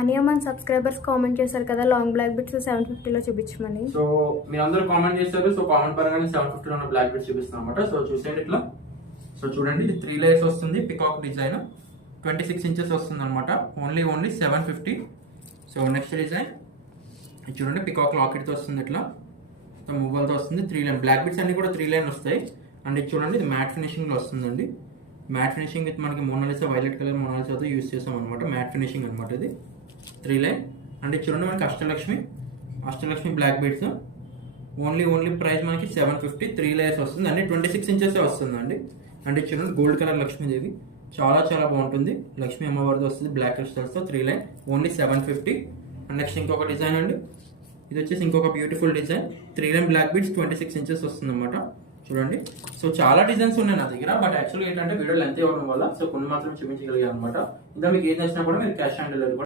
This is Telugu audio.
అనియమన్ సబ్స్క్రైబర్స్ కామెంట్ చేశారు కదా లాంగ్ బ్లాక్ బిట్స్ 750లో చూపించమని. సో మీరు అందరూ కామెంట్ చేశారు. సో కామెంట్ పరంగా 750లో ఉన్న బ్లాక్ బిట్స్ చూపిస్తాను అనమాట. సో చూసేయండి ఇట్లా. సో చూడండి ఇది 3 లేయర్స్ వస్తుంది. పికాక్ డిజైన్ 26 ఇంచెస్ వస్తుంది అనమాట. ఓన్లీ 750. సో నెక్స్ట్ డిజైన్ చూడండి పికాక్ లాకెట్తో వస్తుంది ఇట్లా. సో మువ్వలతో వస్తుంది. 3 లైన్ బ్లాక్ బిట్స్ అన్ని కూడా 3 లైన్ వస్తాయి. అండ్ ఇది చూడండి ఇది మ్యాట్ ఫినిషింగ్లో వస్తుందండి. మ్యాట్ ఫినిషింగ్ విత్ మనకి మోనాలిసా వైలెట్ కలర్ మోనాలిసాతో యూస్ చేసాం అనమాట. మ్యాట్ ఫినిషింగ్ అనమాట ఇది 3 లైన్. అండ్ ఇది చూడండి మనకి Ashtalakshmi black beads only price మనకి 750. 3 లేయర్స్ వస్తుంది. అన్ని 26 ఇంచెస్ వస్తుందండి. అండ్ ఇది చూడండి గోల్డ్ కలర్ లక్ష్మీదేవి చాలా బాగుంటుంది. లక్ష్మీ అమ్మవారితో వస్తుంది బ్లాక్ క్రిస్టల్స్తో 3 లైన్ ఓన్లీ 750. అండ్ నెక్స్ట్ ఇంకొక డిజైన్ అండి. ఇది వచ్చేసి ఇంకొక beautiful design 3 line black beads 26 inches వస్తుంది అనమాట. చూడండి సో చాలా డిజైన్స్ ఉన్నాయి నా దగ్గర. బట్ యాక్చువల్గా ఏంటంటే వీడియో లెంత్ ఇవ్వడం వల్ల సో కొన్ని మాత్రం చూపించగలిగాను అనమాట. ఇంకా మీకు ఏది నచ్చినా కూడా మీరు క్యాష్ ఆన్ డెలివరీ